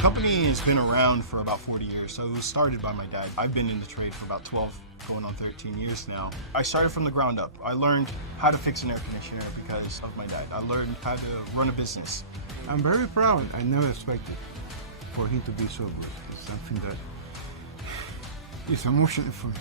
company has been around for about 40 years, so it was started by my dad. I've been in the trade for about 12, going on 13 years now. I started from the ground up. I learned how to fix an air conditioner because of my dad. I learned how to run a business. I'm very proud. I never expected for him to be so good. It's something that is emotional for me.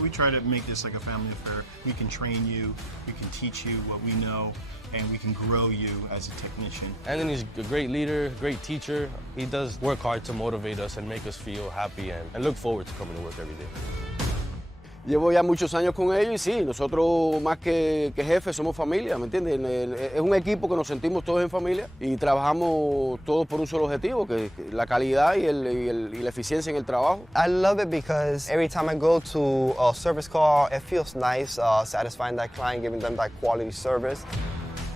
We try to make this like a family affair. We can train you, we can teach you what we know, and we can grow you as a technician. Anthony's a great leader, great teacher. He does work hard to motivate us and make us feel happy and look forward to coming to work every day. Llevo ya muchos años con ellos y sí, nosotros más que jefes somos familia, ¿me entiendes? Es un equipo que nos sentimos todos en familia y trabajamos todos por un solo objetivo, que la calidad y la eficiencia en el trabajo. I love it because every time I go to a service call, it feels nice, satisfying that client, giving them that quality service.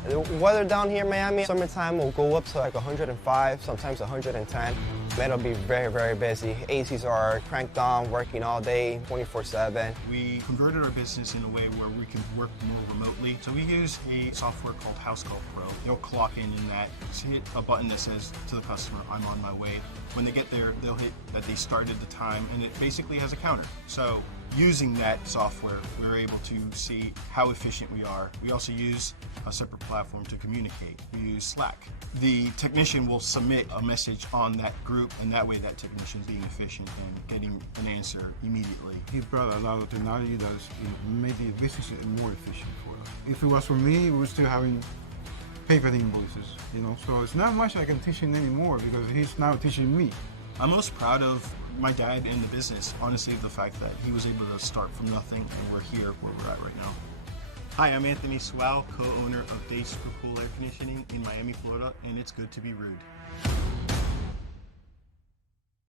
The weather down here in Miami, summertime will go up to like 105, sometimes 110. It'll be very, very busy. ACs are cranked on, working all day, 24/7. We converted our business in a way where we can work more remotely. So we use a software called House Call Pro. They'll clock in that, hit a button that says to the customer, I'm on my way. When they get there, they'll hit that they started the time, and it basically has a counter. So using that software, we're able to see how efficient we are. We also use a separate platform to communicate. We use Slack. The technician will submit a message on that group, and that way that technician is being efficient and getting an answer immediately. He brought a lot of technology that's made the business more efficient for us. If it was for me, we're still having paper invoices, so it's not much I can teach him anymore because he's now teaching me. I'm most proud of my dad and the business, honestly, the fact that he was able to start from nothing and we're here where we're at right now. Hi, I'm Anthony Swell, co-owner of Dade Air Conditioning in Miami, Florida, and it's good to be Ruud.